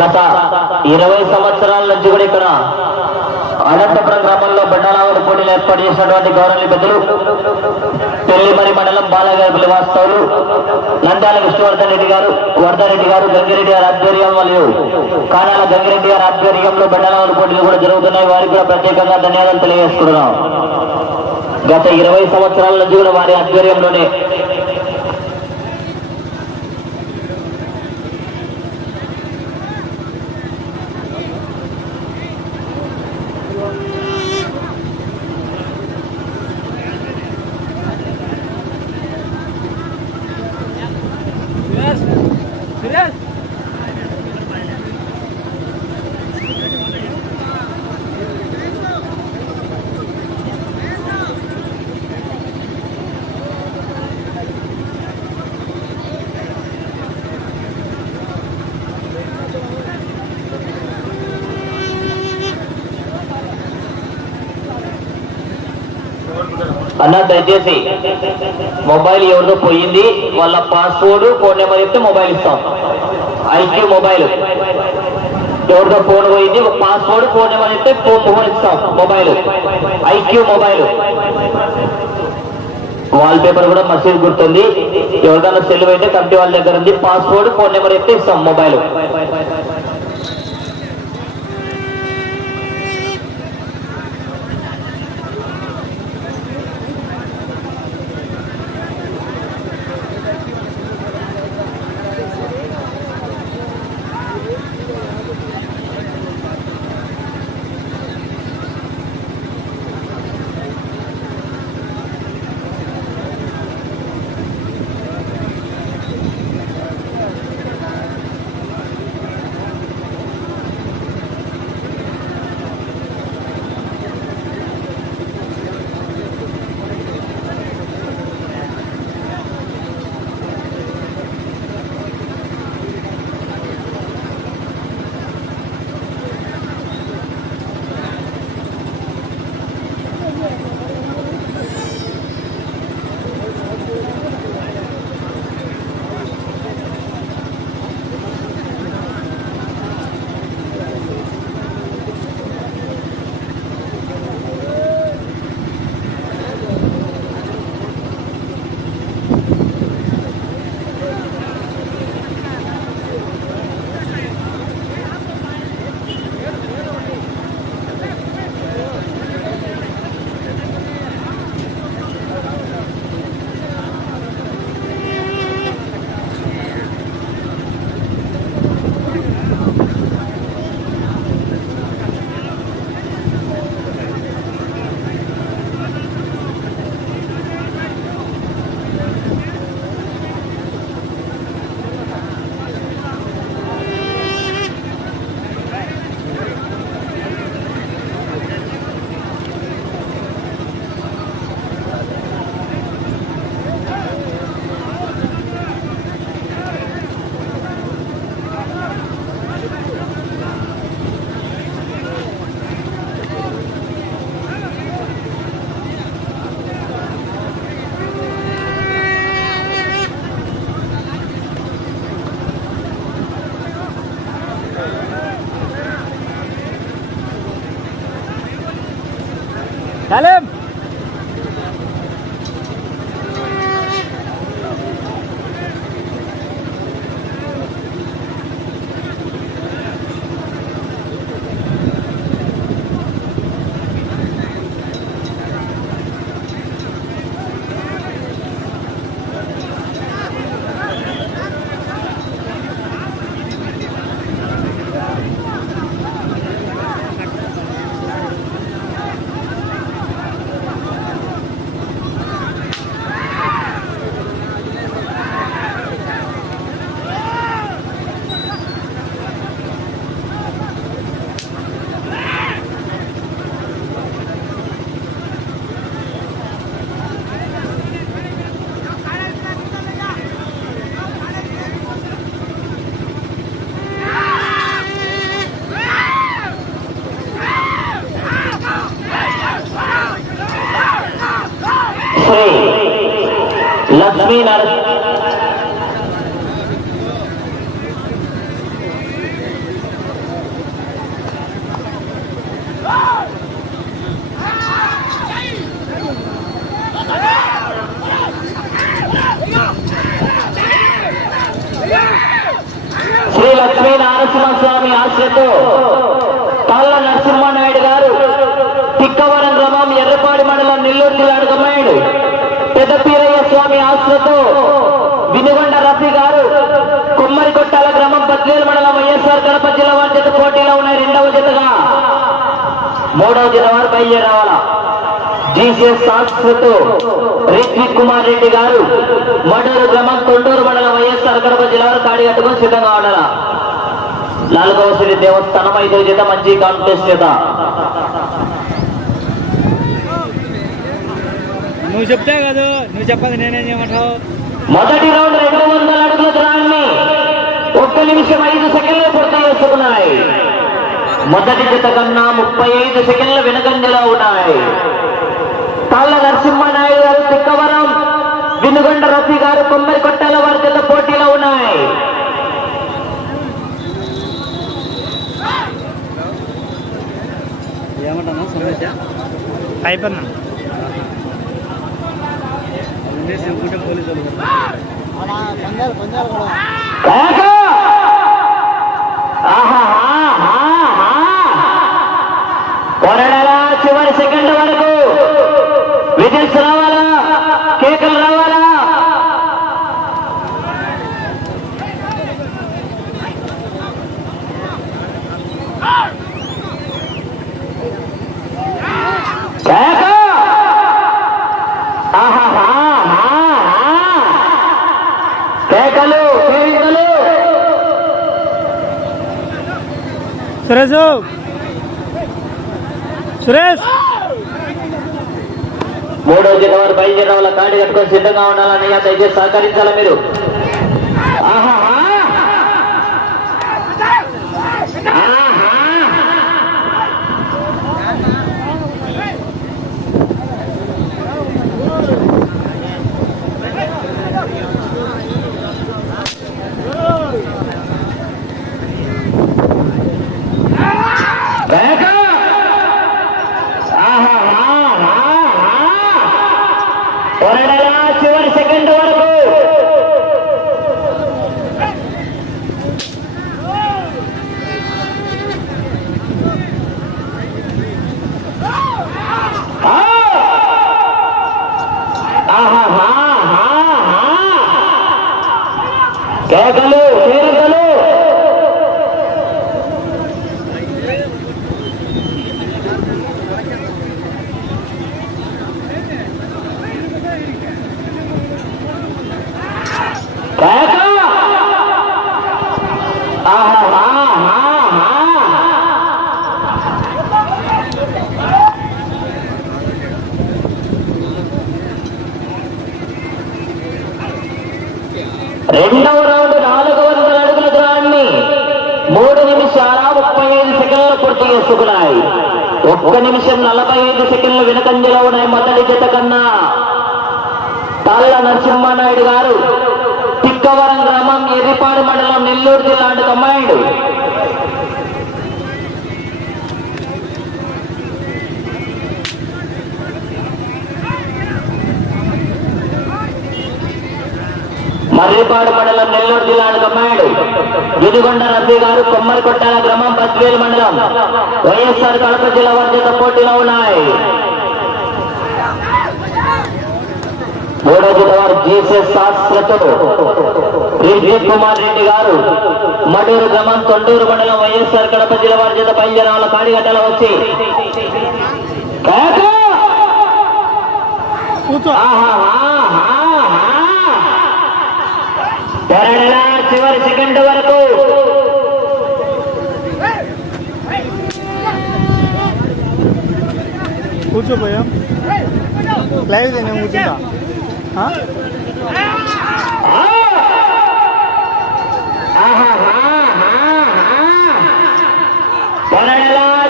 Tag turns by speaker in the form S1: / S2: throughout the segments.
S1: గత ఇరవై సంవత్సరాల నుంచి కూడా ఇక్కడ అనంతపురం గ్రామంలో బండలావుడు పోటీలు ఏర్పాటు చేసినటువంటి గౌరవ పెద్దలు పెళ్ళిమరి మండలం బాలగారి వాస్తవులు నంద్యాల విష్ణువర్ధన్ రెడ్డి గారు వర్ధన్ రెడ్డి గారు గంగిరెడ్డి గారి ఆధ్వర్యం మరియు కానాల గంగిరెడ్డి గారి ఆధ్వర్యంలో బండలావుడు పోటీలు కూడా జరుగుతున్నాయి. వారికి కూడా ప్రత్యేకంగా ధన్యవాదాలు తెలియజేసుకుంటున్నాం. గత ఇరవై సంవత్సరాల నుంచి కూడా వారి ఆధ్వర్యంలోనే అన్న దయచేసి మొబైల్ ఎవరిదో పోయింది వాళ్ళ పాస్వర్డ్ ఫోన్ నెంబర్ చెప్తే మొబైల్ ఇస్తాం. IQOO mobile. ఎవరిదో ఫోన్ పోయింది పాస్వర్డ్ ఫోన్ నెంబర్ చెప్తే ఫోన్ ఫోన్ ఇస్తాం mobile. IQOO mobile. Wall paper కూడా మసీద్ గుర్తుంది. ఎవరికైనా సెల్ అయితే కమిటీ వాళ్ళ దగ్గర ఉంది పాస్వర్డ్ ఫోన్ నెంబర్ చెప్తే ఇస్తాం మొబైల్. Selam. लक्ष्मी नारायण జతగా మూడవ జత వారు బయలుదేరి రావాలా జీసీఎస్ సంస్కృతు రిత్విక్ కుమార్ రెడ్డి గారు మడూరు గ్రామం తొండూరు మండలం వైఎస్ఆర్ కడప జిల్లా వారు కాడి కట్టుకొని సిద్ధంగా ఉండాలా? నాలుగవ శ్రీ దేవస్థానం ఐదవ జత మంచి కాంటెస్ట్ చేత.
S2: నువ్వు చెప్తే కదా నువ్వు చెప్పదు నేనేం చేయమంటావు?
S1: మొదటి రౌండ్ రెండు వందల అడుగుల దూరాన్ని ఒక్క నిమిషం ఐదు సెకండ్లు పూర్తి చేసుకున్నాయి. మొదటి జత కన్నా ముప్పై ఐదు సెకండ్ల వెనుకంజలో ఉన్నాయి. తాళ్ళ నరసింహనాయుడు గారు తిక్కవరం వినుగొండ రఫీ గారు కొమ్మరి కొట్టాల వారి జత పోటీలో ఉన్నాయి.
S2: ఏమంటాను సమస్య పోలీసులు
S1: కేక! ఆహాహాహాహా! కొరడల చివరి సెకండ్ వరకు. విజిల్స్ రావాలా? కేకలు రావాలా? కేకలు కేకలు
S2: సురేష్ సురేష్!
S1: మూడో జత వారు బయలుదేరడం వల్ల కాడి కట్టుకొని సిద్ధంగా ఉండాలని దయచేసి సహకరించాలా మీరు ఆహాహా! ఆహా! వేగ! ఆహాహాహాహా! కొరడల చివరి సెకండ్ వరకు ఆ! ఆహాహాహాహా! కేకలు కేకలు కేక! ఆహాహాహాహా! రెండవ రౌండ్ నాలుగు వందల అడుగుల దూరాన్ని మూడు నిమిషాల ముప్పై ఐదు సెకండ్లు పూర్తి చేసుకున్నాయి ఒక నిమిషం నలభై ఐదు సెకండ్లు వెనుకంజలో ఉన్నాయి మొదటి జత కన్నా. తాళ్ళ నరసింహానాయుడు గారు తిక్కవరం గ్రామం ఎర్రిపాడు మండలం నెల్లూరు జిల్లా కమాండ్ మర్రిపాడు మండలం నెల్లూరు జిల్లాకు కమాండ్ వినుగొండ రఫీ గారు కొమ్మరి కొట్టాల గ్రామం బద్వేలు మండలం. వైఎస్ఆర్ కడప జిల్లా వర్జిత పోటీలో ఉన్నాయి. మూడో జిల్లా వారు జీసస్ శాస్త్రతో రిజీవ్ కుమార్ రెడ్డి గారు మడూరు గ్రామం తొండూరు మండలం వైఎస్ఆర్ కడప జిల్లా వారి చేత బయలుదేరాల కాడిగడ్డల వచ్చి. కేక!
S2: కూర్చో
S1: ఆహాహాహాహా! తెరడల చివరి సెకండ్ వరకు.
S2: కూర్చోపోయా. లైవ్ నేను కూర్చుంటా?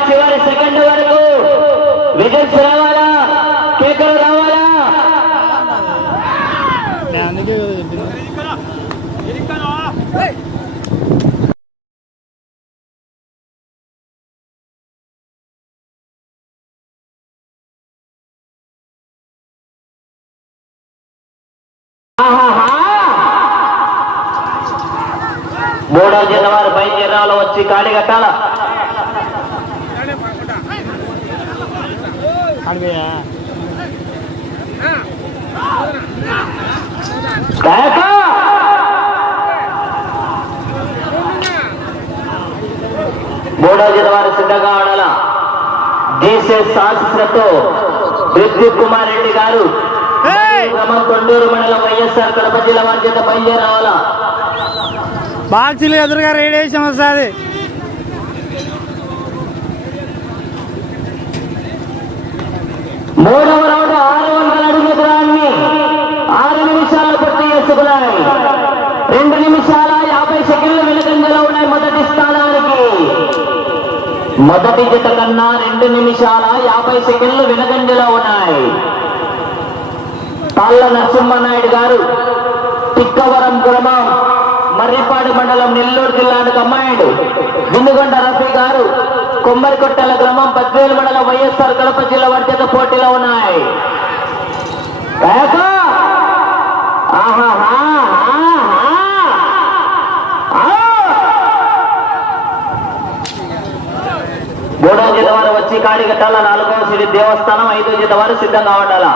S1: చివరి సెకండ్ వరకు. విజిల్స్ ఉద్యోగాలు చెందిన వారు పై జిల్లాలో వచ్చి ఖాళీ కట్టాల? మూడో జిల్లా వారు సిద్ధంగా ఉండాల? జీసెస్ ఆశీస్సులతో విద్యుత్ కుమార్ రెడ్డి గారు గ్రామం కొండూరు మండలం వైఎస్ఆర్ కడప జిల్లా వారి చేత బయలుదేరావాలా
S2: బాక్సులు ఎదురుగా రేడియేషన్ వస్తుంది.
S1: మూడవ రౌండ్ ఆరు వందల అడుగుల దూరాన్ని ఆరు నిమిషాలు పూర్తి చేసుకున్నాయి. రెండు నిమిషాల యాభై సెకండ్లు వెనుకంజలో ఉన్నాయి మొదటి స్థానానికి. మొదటి జత కన్నా రెండు నిమిషాల యాభై సెకండ్లు వెనుకంజలో ఉన్నాయి. తాళ్ళ నరసింహనాయుడు గారు తిక్కవరం గ్రామం. రేపాడు మండలం నెల్లూరు జిల్లాకు అమ్మాయిడు వినుగొండ రఫీ గారు కొమ్మరికొట్టల గ్రామం పద్వేలు మండలం వైఎస్ఆర్ కడప జిల్లా వర్గత పోటీలో ఉన్నాయి. మూడో జత వారు వచ్చి కాడిగట్టాల నాలుగో నాలుగవ సిరి దేవస్థానం ఐదో జత వారు సిద్ధంగా ఉండాల?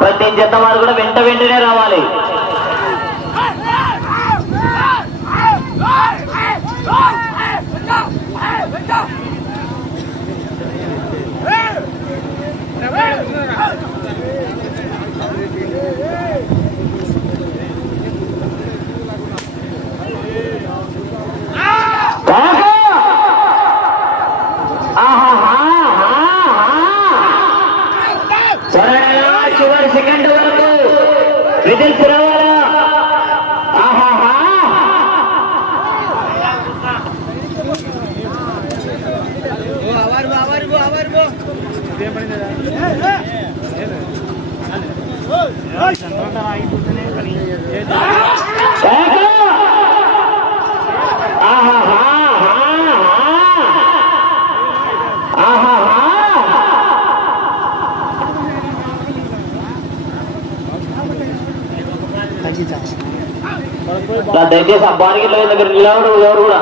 S1: ప్రతి జత వారు కూడా వెంట వెంటనే రావాలి ఏక! సరేనా చివరి సెకండ్ వరకు విజిల్స్ రావాలా ఆహాహా ఏక! ఆహాహా ఆహాహా ఇలా దయచేసి ఆ బార్గెట్ దగ్గర నిలవడు ఎవరు కూడా.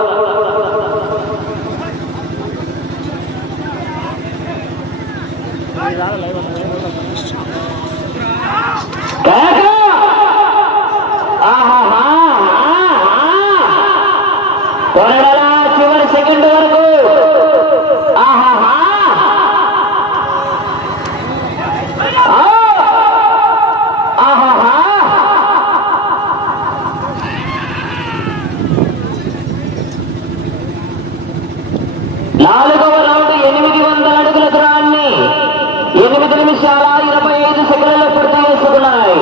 S1: ఆహా ఆహాహా! కొరడల చివరి సెకండ్ వరకు ఆహాహా! ఆ! ఆహాహా! నాలుగవ రౌండ్ ఎనిమిది వందల అడుగుల దూరాన్ని ఎనిమిది నిమిషాల ఇరవై ఐదు సెకండ్లు పూర్తి చేసుకున్నాయి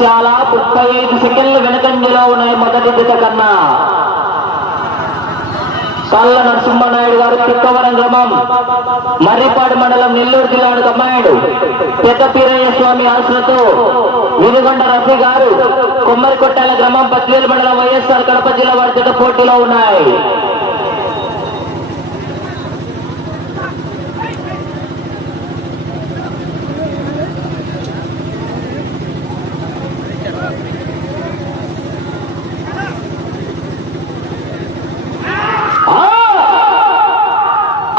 S1: మూడు నిమిషాల ముప్పై ఐదు సెకండ్లు వెనకంజలో ఉన్నాయి మొదటి జత కన్నా. కళ్ళ నరసింహనాయుడు గారు తిక్కవరం గ్రామం మర్రిపాడు మండలం నెల్లూరు జిల్లాను అమ్మాయుడు పెద్ద పీరయ్య స్వామి ఆశలతో వినుగొండ రఫీ గారు కొమ్మరికొట్టాల గ్రామం పద్వేలు మండలం వైఎస్ఆర్ కడప జిల్లా వారి జట పోటీలో ఉన్నాయి ఆ!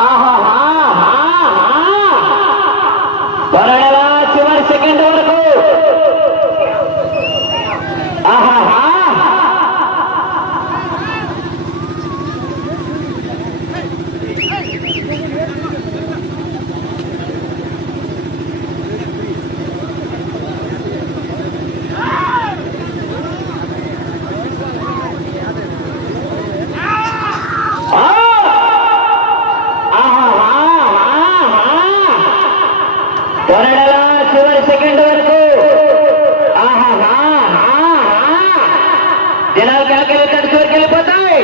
S1: ఆహాహా! కొరడల చివరి సెకండ్ వరకు ఆహాహా! ఆ! కొరడల చివరి సెకండ్ వరకు జనాలు కేకలు చివరికి వెళ్ళిపోతాయి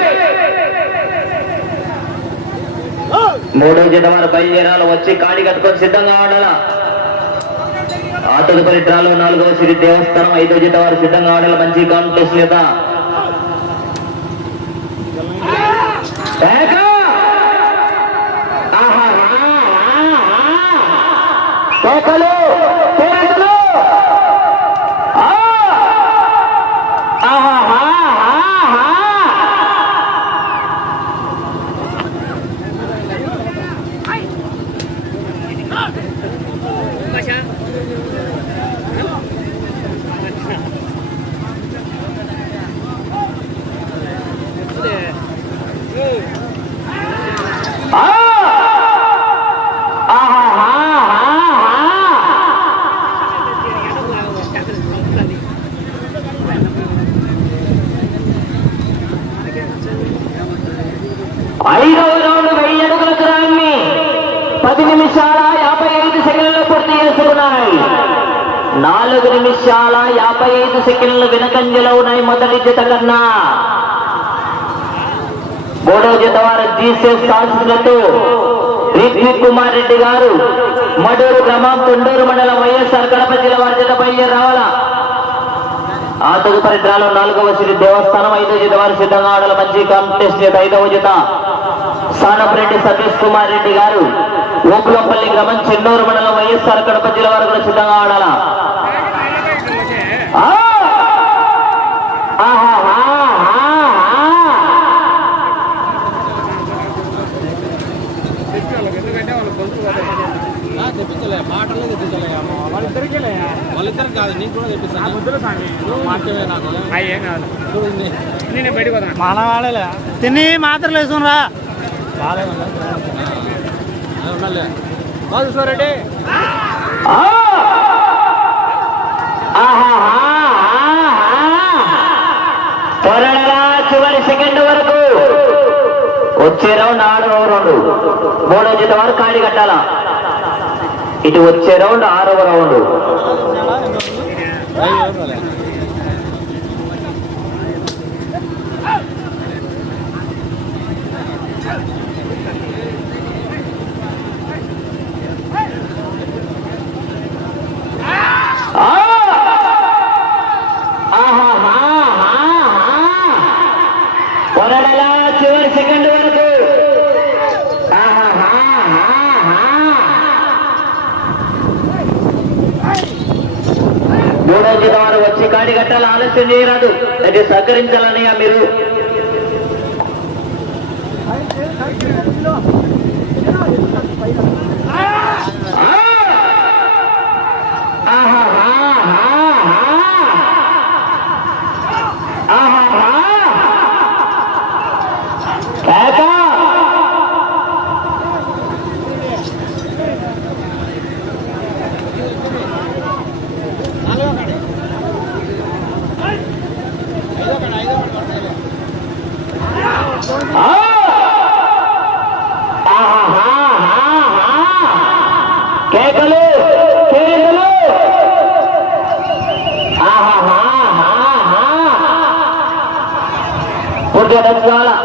S1: మూడో జత వారు బయలుదేరాలు వచ్చి కాడి కట్టుకొని సిద్ధంగా ఉండాలా ఆ తదుపరి డ్రాలో నాలుగవ సిరి దేవస్థానం ఐదో జత వారు సిద్ధంగా ఉండాలి మంచి కాంపిటీషన్ లేదా కేక! కేకలు కేకలు ఆ! ఆహాహాహాహా! ఆ! ఆహాహాహాహా! ఐదవ రౌండ్ వెయ్యి అడుగుల దూరాన్ని పది నిమిషాల యాభై ఐదు సెకండ్లు పూర్తి చేసుకున్నాయి నాలుగు నిమిషాల యాభై ఐదు సెకండ్లు వెనకంజలో ఉన్నాయి మొదటి జత కన్నా. మూడవ జత వారు జీసెస్ శాస్త్రులతో రిత్విక్ కుమార్ రెడ్డి గారు మడూరు గ్రామం తొండూరు మండలం వైఎస్ఆర్ కడప జిల్లా వారి జత బయలుదేరి రావాలా? ఆ తదుపరి డ్రాలో నాలుగవ సిరి దేవస్థానం ఐదవ జత వారు సిద్ధంగా ఆడల మంచి కాంటెస్ట్ జత ఐదవ జత సానపరెడ్డి సతీష్ కుమార్ రెడ్డి గారు ఓకులంపల్లి గ్రామం చెన్నూరు మండలం వైఎస్ఆర్ కడప జిల్లా వారు కూడా సిద్ధంగా ఆడాల?
S2: అయ్యేం కాదు. నేను బయటకు పోతాను. మన వాడలే. తిని మాత్రలు వేసుకునిరా
S1: చివరి సెకండ్ వరకు. వచ్చే రౌండ్ ఆరవ రౌండ్. మూడో జత వరకు కాడి కట్టాల? ఇటు వచ్చే రౌండ్ ఆరవ రౌండ్
S3: ఐదు ఎవరు
S1: ఆ! ఆహాహాహాహా! త్వరగా చివరి సెకండ్ వరకు ఆహాహాహాహా! మూడో జత వారు వచ్చి కాడి కట్టాలి ఆలస్యం చేయరాదు అది సహకరించాలన్నయ్య మీరు ఆ! ఆహాహాహాహా! ఆహాహా! కేక!
S3: నాలుగో కాడి ఐదో కాడి ఐదో కాడి
S1: ఆ! ఆహాహాహాహా! కేకలు కేకలు ఆహాహాహాహా! పూర్తిగా టచ్ కావాలా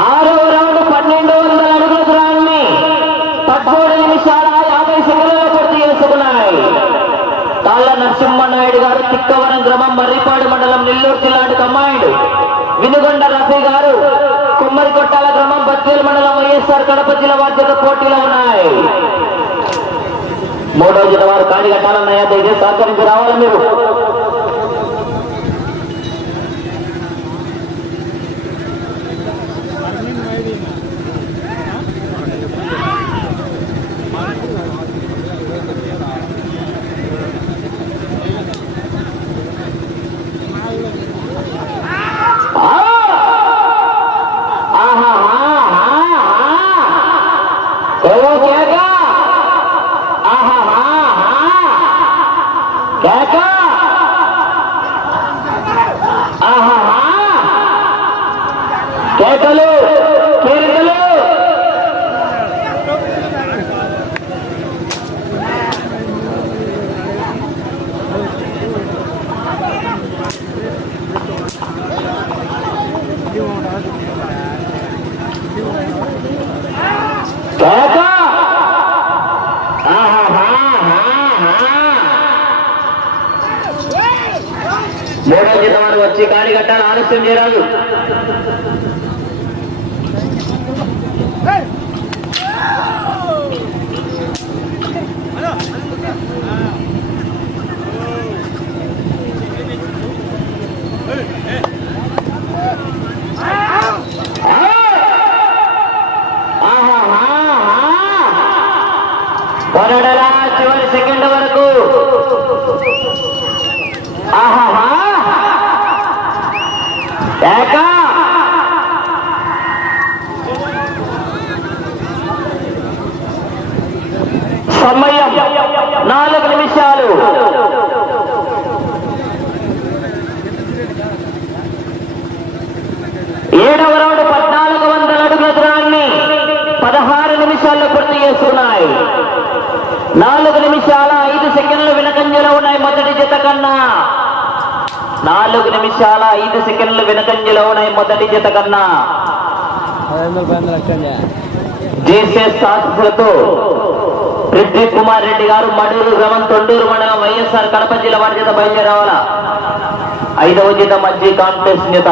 S1: ఆరవ రౌండ్ పన్నెండు వందల అడుగుల దూరాన్ని పదమూడు నిమిషాల యాభై సెకండ్లలో పూర్తి చేసుకున్నాయి తాళ్ళ నరసింహనాయుడు గారు తిక్కవరం గ్రామం మర్రిపాడు మండలం నెల్లూరు జిల్లా కమాండ్ వినుగొండ రఫీ గారు కుమ్మరి కొట్టాల గ్రామం బద్వేలు మండలం వైఎస్ఆర్ కడప జిల్లా వారి పోటీలో ఉన్నాయి. మూడో జిల్లా వారు కాడి కట్టాలన్నాయా దయచేసి సహకరించి రావాలి మీరు. కేకలు కేకలు మూడో జీతం వచ్చి కాడి కట్టాలి ఆలస్యం చేయాలి నాలుగు ఏడవ రౌండ్ పద్నాలుగు వందల అడుగుల పదహారు నిమిషాల్లో పూర్తి చేస్తున్నాయి. నాలుగు నిమిషాల ఐదు సెకండ్లు వెనకంజలో ఉన్నాయి మొదటి జత కన్నా. నాలుగు నిమిషాల ఐదు సెకండ్లు వెనకంజలో ఉన్నాయి మొదటి జత కన్నా.
S3: పదిహేను వందలు
S1: జేసీఎస్ రెడ్డి కుమార్ రెడ్డి గారు మడూరు గ్రామం తొండూరు మండలం వైఎస్ఆర్ కడప జిల్లా వారి చేత బయలుదేరావాలా? ఐదవ జీత మధ్య కాంటెస్ట్ నేత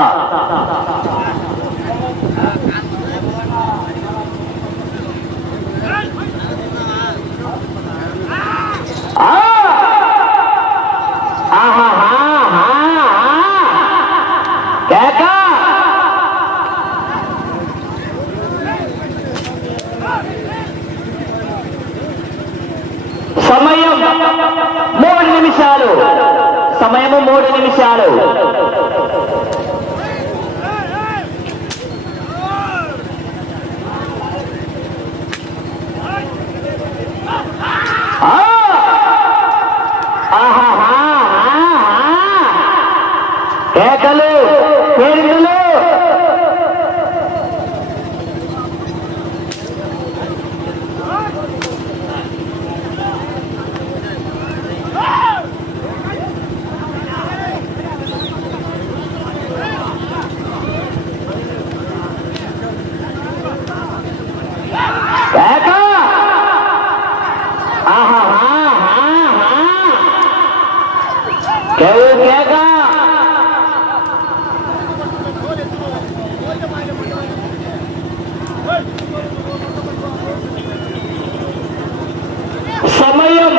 S1: ఆ! ఆహాహాహా! కేక! సమయం మూడు నిమిషాలు సమయము మూడు నిమిషాలు ఆ! ఆహాహాహా! కేకలు కేరిందులు కేక ఆహాహాహాహా! కేవు కేక సమయం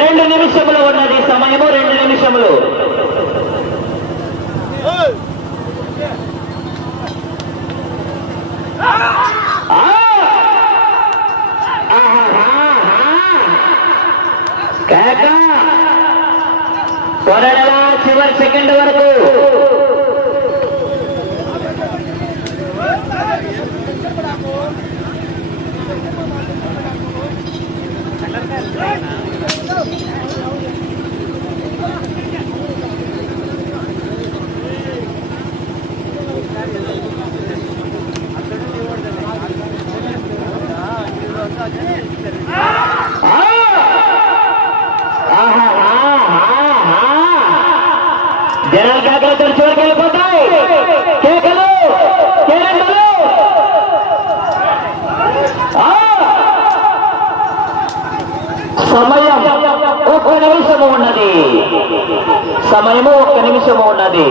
S1: రెండు నిమిషములు ఉన్నది సమయము రెండు నిమిషములు ఆ! ఆహాహాహా! కేక కొరడలా చివరి సెకండ్ వరకు Ah! జనాలు చివరికి వెళ్ళిపోతాయి. కేకలు సమయం ఒక్క నిమిషము ఉన్నది. సమయము ఒక్క నిమిషము ఉన్నది.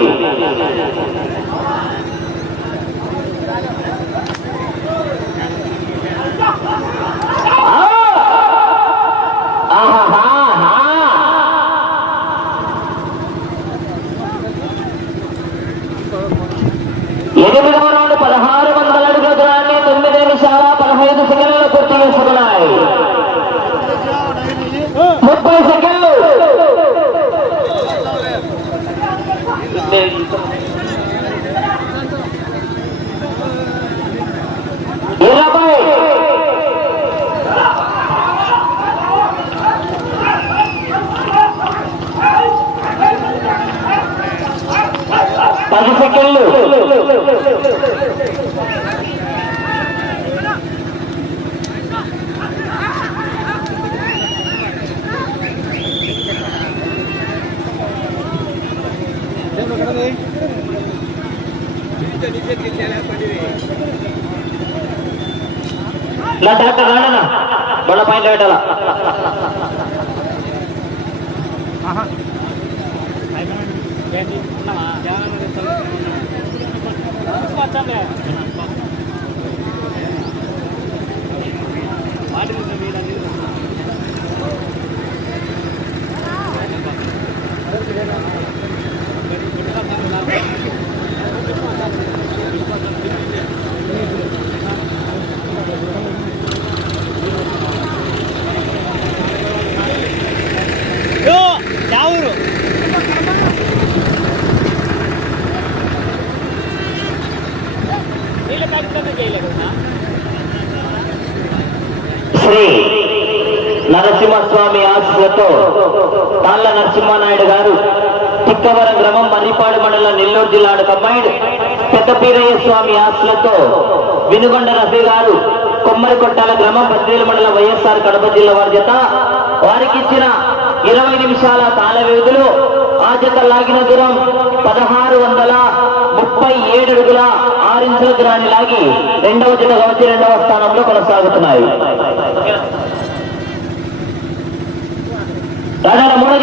S1: ఆహా ఆహాహాహా! ఎనిమిదవ రౌండ్ పదహారు వందల అడుగుల దూరాన్ని తొమ్మిది నిమిషాల పదహైదు సెకండ్లలో పూర్తి చేసుకున్నాయి ముప్పై సెకండ్లు ఇరవై పది కోళ్ళ పాయింట్ పెట్టాలా Thank you. నరసింహస్వామి ఆశలతో తాళ్ళ నరసింహనాయుడు గారు తిక్కవరం గ్రామం మర్రిపాడు మండలం నెల్లూరు జిల్లాను కమ్మాయిడు పెద్దపీరయ్య స్వామి ఆశలతో వినుగొండ రఫీ గారు కొమ్మరి కొట్టాల గ్రామం బద్రీల మండలం వైఎస్ఆర్ కడప జిల్లా వారి జత. వారికి ఇచ్చిన ఇరవై నిమిషాల తాళ వ్యవధిలో ఆ జత లాగిన దూరం పదహారు వందల ముప్పై ఏడు అడుగుల ఆరించుల దూరాన్ని లాగి రెండవ జత వచ్చి రెండవ స్థానంలో కొనసాగుతున్నాయి. దాదాపు మూడో